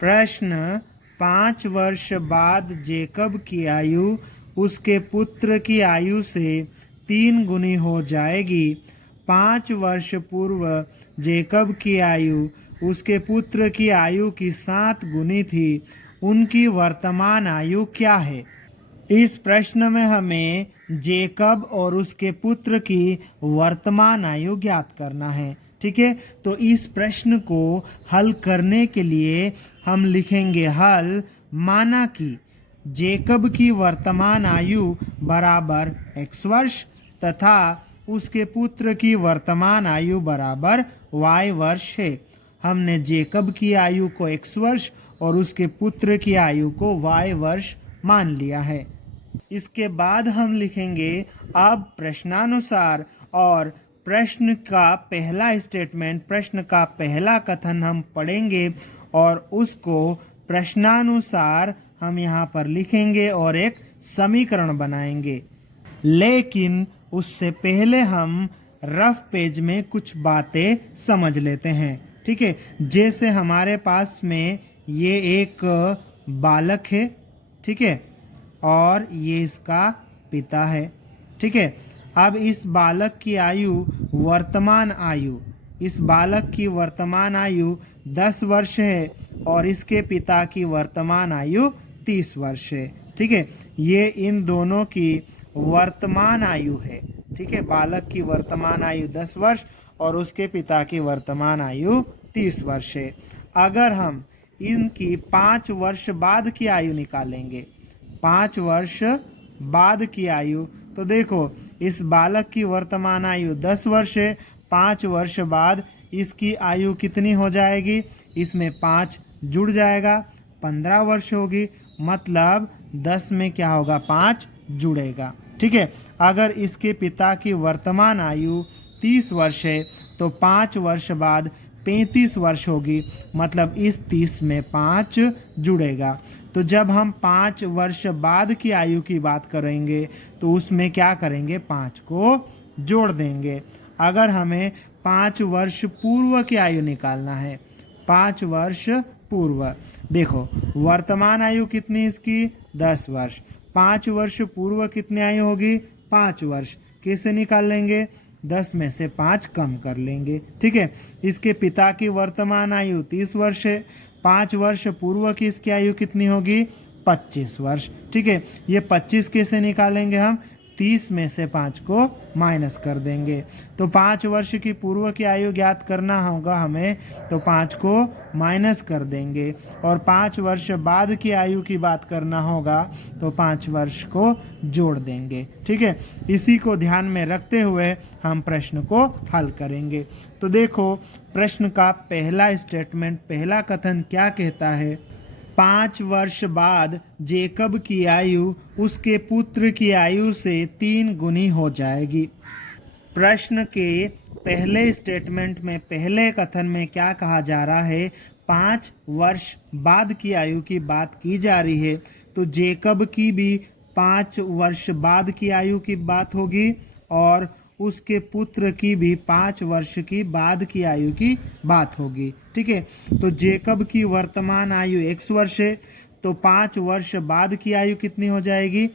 प्रश्न 5 वर्ष बाद जेकब की आयु उसके पुत्र की आयु से 3 गुनी हो जाएगी। 5 वर्ष पूर्व जेकब की आयु उसके पुत्र की आयु की 7 गुनी थी। उनकी वर्तमान आयु क्या है? इस प्रश्न में हमें जेकब और उसके पुत्र की वर्तमान आयु ज्ञात करना है। ठीक है, तो इस प्रश्न को हल करने के लिए हम लिखेंगे हल। माना कि जेकब की वर्तमान आयु बराबर x वर्ष तथा उसके पुत्र की वर्तमान आयु बराबर y वर्ष है। हमने जेकब की आयु को x वर्ष और उसके पुत्र की आयु को y वर्ष मान लिया है। इसके बाद हम लिखेंगे अब प्रश्नानुसार, और प्रश्न का पहला स्टेटमेंट, प्रश्न का पहला कथन हम पढ़ेंगे और उसको प्रश्नानुसार हम यहाँ पर लिखेंगे और एक समीकरण बनाएंगे। लेकिन उससे पहले हम रफ पेज में कुछ बातें समझ लेते हैं। ठीक है, जैसे हमारे पास में ये एक बालक है, ठीक है, और ये इसका पिता है। ठीक है, अब इस बालक की आयु, वर्तमान आयु, इस बालक की वर्तमान आयु 10 वर्ष है और इसके पिता की वर्तमान आयु 30 वर्ष है। ठीक है, ये इन दोनों की वर्तमान आयु है। ठीक है, बालक की वर्तमान आयु 10 वर्ष और उसके पिता की वर्तमान आयु 30 वर्ष है। अगर हम इनकी 5 वर्ष बाद की आयु निकालेंगे, 5 वर्ष बाद की आयु, तो देखो इस बालक की वर्तमान आयु 10 वर्ष है। 5 वर्ष बाद इसकी आयु कितनी हो जाएगी? इसमें 5 जुड़ जाएगा, 15 वर्ष होगी। मतलब 10 में क्या होगा? 5 जुड़ेगा। ठीक है, अगर इसके पिता की वर्तमान आयु 30 वर्ष है तो 5 वर्ष बाद 35 वर्ष होगी। मतलब इस 30 में 5 जुड़ेगा। तो जब हम 5 वर्ष बाद की आयु की बात करेंगे तो उसमें क्या करेंगे? 5 को जोड़ देंगे। अगर हमें 5 वर्ष पूर्व की आयु निकालना है, 5 वर्ष पूर्व, देखो वर्तमान आयु कितनी इसकी? 10 वर्ष। 5 वर्ष पूर्व कितनी आयु होगी? 5 वर्ष। कैसे निकाल लेंगे? 10 में से 5 कम कर लेंगे। ठीक है, इसके पिता की वर्तमान आयु 30 वर्ष है। 5 वर्ष पूर्व की इसकी आयु कितनी होगी? 25 वर्ष। ठीक है, ये 25 कैसे निकालेंगे हम? 30 में से 5 को माइनस कर देंगे। तो 5 वर्ष की पूर्व की आयु ज्ञात करना होगा हमें, तो 5 को माइनस कर देंगे। और 5 वर्ष बाद की आयु की बात करना होगा तो 5 वर्ष को जोड़ देंगे। ठीक है, इसी को ध्यान में रखते हुए हम प्रश्न को हल करेंगे। तो देखो प्रश्न का पहला स्टेटमेंट, पहला कथन क्या कहता है? 5 वर्ष बाद जेकब की आयु उसके पुत्र की आयु से 3 गुनी हो जाएगी। प्रश्न के पहले स्टेटमेंट में, पहले कथन में क्या कहा जा रहा है? 5 वर्ष बाद की आयु की बात की जा रही है। तो जेकब की भी 5 वर्ष बाद की आयु की बात होगी और उसके पुत्र की भी 5 वर्ष की बाद की आयु की बात होगी। ठीक है, तो जेकब की वर्तमान आयु x वर्ष है, तो 5 वर्ष बाद की आयु कितनी हो जाएगी?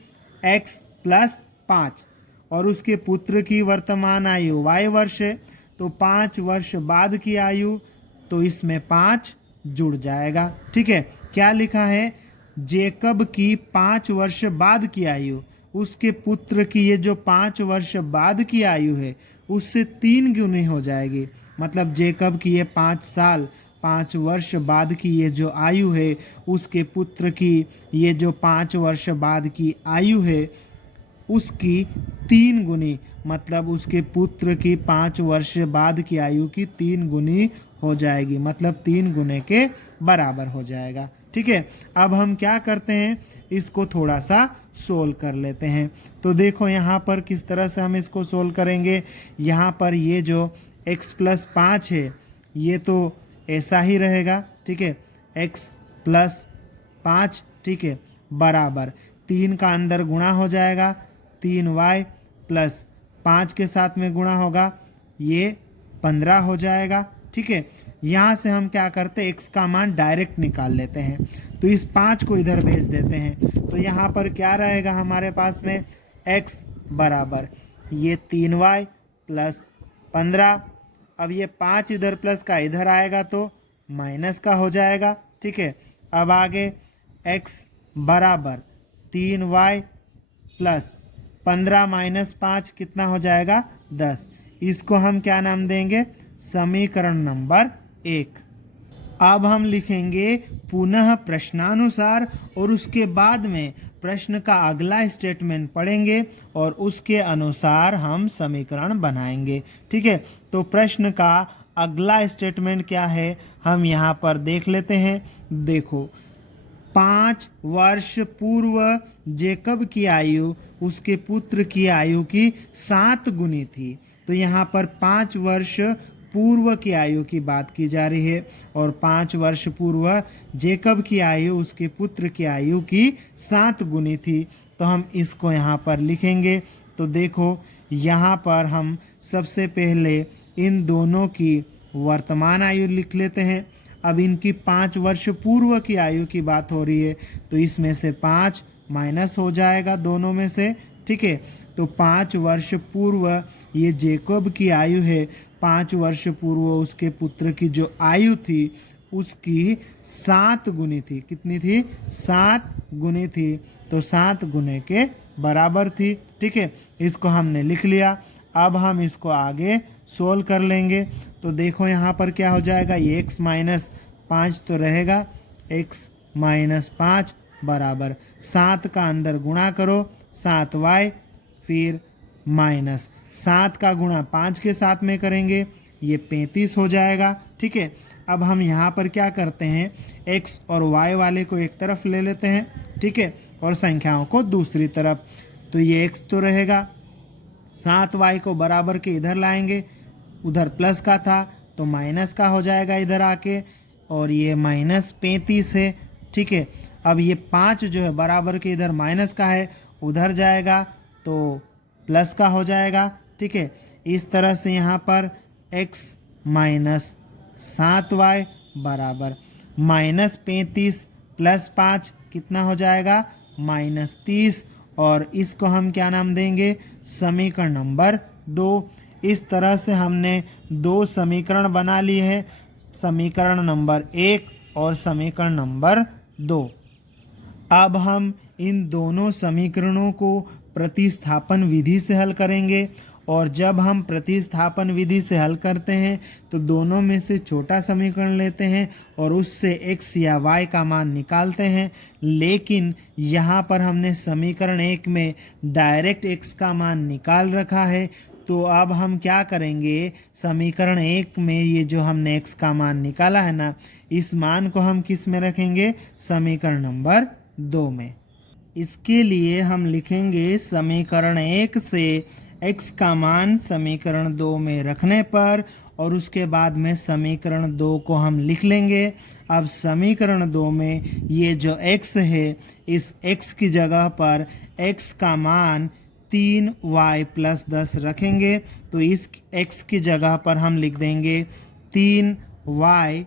x + 5। और उसके पुत्र की वर्तमान आयु y वर्ष है, तो 5 वर्ष बाद की आयु, तो इसमें 5 जुड़ जाएगा। ठीक है, क्या लिखा है? जेकब की 5 वर्ष बाद की आयु, उसके पुत्र की ये जो 5 वर्ष बाद की आयु है उससे 3 गुनी हो जाएगी। मतलब जेकब की ये 5 साल, 5 वर्ष बाद की ये जो आयु है, उसके पुत्र की ये जो 5 वर्ष बाद की आयु है उसकी 3 गुनी, मतलब उसके पुत्र की 5 वर्ष बाद की आयु की 3 गुनी हो जाएगी। मतलब 3 गुने के बराबर हो जाएगा। ठीक है, अब हम क्या करते हैं? इसको थोड़ा सा सोल्व कर लेते हैं। तो देखो यहाँ पर किस तरह से हम इसको सोल्व करेंगे। यहाँ पर ये जो x + 5 है ये तो ऐसा ही रहेगा। ठीक है, x + 5, ठीक है, बराबर 3 का अंदर गुणा हो जाएगा, 3y + 5 के साथ में गुणा होगा, ये 15 हो जाएगा। ठीक है, यहाँ से हम क्या करते हैं, x का मान डायरेक्ट निकाल लेते हैं। तो इस 5 को इधर भेज देते हैं। तो यहाँ पर क्या रहेगा हमारे पास में, x बराबर ये 3y प्लस 15। अब ये 5 इधर प्लस का इधर आएगा तो माइनस का हो जाएगा। ठीक है, अब आगे x बराबर 3y प्लस 15 माइनस 5 कितना हो जाएगा, 10। इसको हम क्या नाम देंगे, समीकरण नंबर 1। अब हम लिखेंगे पुनः प्रश्नानुसार और उसके बाद में प्रश्न का अगला स्टेटमेंट पढ़ेंगे और उसके अनुसार हम समीकरण बनाएंगे। ठीक है, तो प्रश्न का अगला स्टेटमेंट क्या है हम यहाँ पर देख लेते हैं। देखो, 5 वर्ष पूर्व जेकब की आयु उसके पुत्र की आयु की 7 गुनी थी। तो यहाँ पर 5 वर्ष पूर्व की आयु की बात की जा रही है और 5 वर्ष पूर्व जेकब की आयु उसके पुत्र की आयु की 7 गुनी थी। तो हम इसको यहाँ पर लिखेंगे। तो देखो, यहाँ पर हम सबसे पहले इन दोनों की वर्तमान आयु लिख लेते हैं। अब इनकी 5 वर्ष पूर्व की आयु की बात हो रही है तो इसमें से 5 माइनस हो जाएगा दोनों में से। ठीक है, तो 5 वर्ष पूर्व ये जेकब की आयु है, 5 वर्ष पूर्व उसके पुत्र की जो आयु थी उसकी 7 गुनी थी। कितनी थी, 7 गुनी थी। तो 7 गुने के बराबर थी। ठीक है, इसको हमने लिख लिया। अब हम इसको आगे सोल्व कर लेंगे। तो देखो यहाँ पर क्या हो जाएगा, ये x माइनस 5 तो रहेगा, x माइनस 5 बराबर 7 का अंदर गुणा करो 7y, फिर माइनस 7 का गुणा 5 के साथ में करेंगे, ये 35 हो जाएगा। ठीक है, अब हम यहाँ पर क्या करते हैं, x और y वाले को एक तरफ ले लेते हैं। ठीक है, और संख्याओं को दूसरी तरफ। तो ये x तो रहेगा, 7y को बराबर के इधर लाएंगे, उधर प्लस का था तो माइनस का हो जाएगा इधर आके, और ये माइनस 35 है। ठीक है, अब ये 5 जो है बराबर के इधर माइनस का है, उधर जाएगा तो प्लस का हो जाएगा। ठीक है, इस तरह से यहाँ पर x माइनस 7y बराबर माइनस 35 प्लस 5 कितना हो जाएगा, माइनस 30। और इसको हम क्या नाम देंगे, समीकरण नंबर 2। इस तरह से हमने 2 समीकरण बना लिए हैं, समीकरण नंबर 1 और समीकरण नंबर 2। अब हम इन दोनों समीकरणों को प्रतिस्थापन विधि से हल करेंगे। और जब हम प्रतिस्थापन विधि से हल करते हैं तो दोनों में से छोटा समीकरण लेते हैं और उससे x या y का मान निकालते हैं। लेकिन यहाँ पर हमने समीकरण 1 में डायरेक्ट x का मान निकाल रखा है। तो अब हम क्या करेंगे, समीकरण 1 में ये जो हमने x का मान निकाला है ना, इस मान को हम किस में रखेंगे, समीकरण नंबर 2 में। इसके लिए हम लिखेंगे समीकरण 1 से x का मान समीकरण 2 में रखने पर, और उसके बाद में समीकरण 2 को हम लिख लेंगे। अब समीकरण 2 में ये जो x है, इस x की जगह पर x का मान 3y प्लस 10 रखेंगे। तो इस x की जगह पर हम लिख देंगे 3y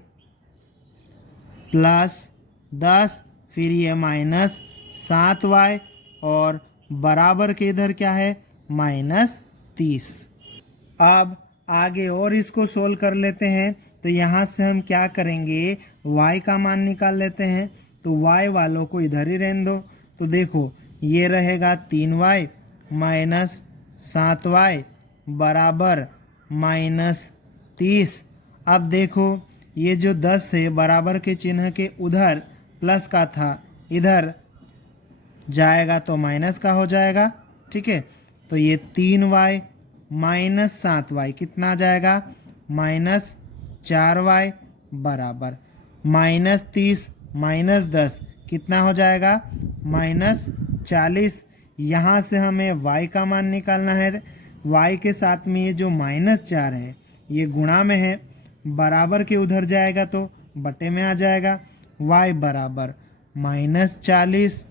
प्लस 10, फिर ये माइनस 7y और बराबर के इधर क्या है, माइनस 30। अब आगे और इसको सोल्व कर लेते हैं। तो यहाँ से हम क्या करेंगे, y का मान निकाल लेते हैं। तो y वालों को इधर ही रहने दो। तो देखो, ये रहेगा 3y माइनस 7y बराबर माइनस 30। अब देखो, ये जो 10 है बराबर के चिन्ह के उधर प्लस का था, इधर जाएगा तो माइनस का हो जाएगा। ठीक है, तो ये 3y माइनस 7y कितना आ जाएगा, माइनस 4y बराबर माइनस 30 माइनस 10 कितना हो जाएगा, माइनस 40। यहाँ से हमें y का मान निकालना है। y के साथ में ये जो माइनस 4 है ये गुणा में है, बराबर के उधर जाएगा तो बटे में आ जाएगा। y बराबर माइनस 40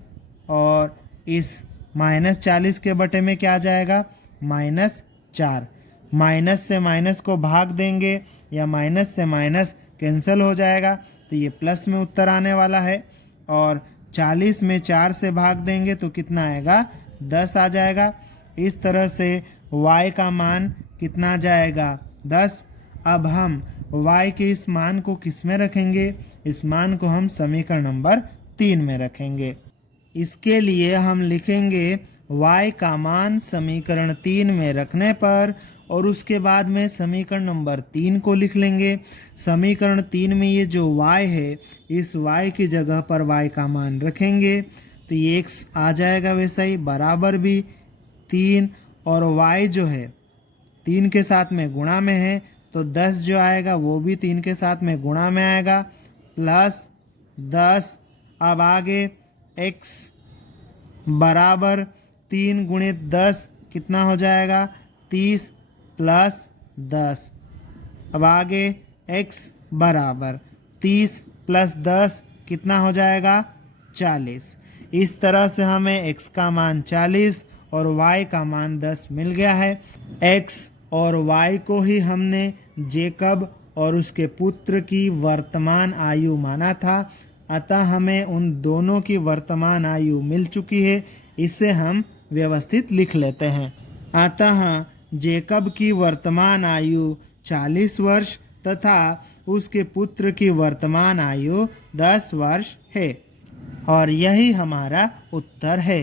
और इस माइनस 40 के बटे में क्या आ जाएगा, माइनस 4। माइनस से माइनस को भाग देंगे या माइनस से माइनस कैंसिल हो जाएगा, तो ये प्लस में उत्तर आने वाला है। और 40 में 4 से भाग देंगे तो कितना आएगा, 10 आ जाएगा। इस तरह से y का मान कितना जाएगा, 10। अब हम y के इस मान को किस में रखेंगे, इस मान को हम समीकरण नंबर 3 में रखेंगे। इसके लिए हम लिखेंगे y का मान समीकरण 3 में रखने पर, और उसके बाद में समीकरण नंबर 3 को लिख लेंगे। समीकरण 3 में ये जो y है, इस y की जगह पर y का मान रखेंगे तो ये x आ जाएगा, वैसा ही बराबर भी 3, और y जो है 3 के साथ में गुणा में है तो 10 जो आएगा वो भी 3 के साथ में गुणा में आएगा, प्लस 10। अब आगे x बराबर 3 गुणित 10 कितना हो जाएगा, 30 प्लस 10। अब आगे x बराबर 30 प्लस 10 कितना हो जाएगा, 40। इस तरह से हमें x का मान 40 और y का मान 10 मिल गया है। x और y को ही हमने जेकब और उसके पुत्र की वर्तमान आयु माना था, अतः हमें उन दोनों की वर्तमान आयु मिल चुकी है। इसे हम व्यवस्थित लिख लेते हैं। अतः जेकब की वर्तमान आयु 40 वर्ष तथा उसके पुत्र की वर्तमान आयु 10 वर्ष है, और यही हमारा उत्तर है।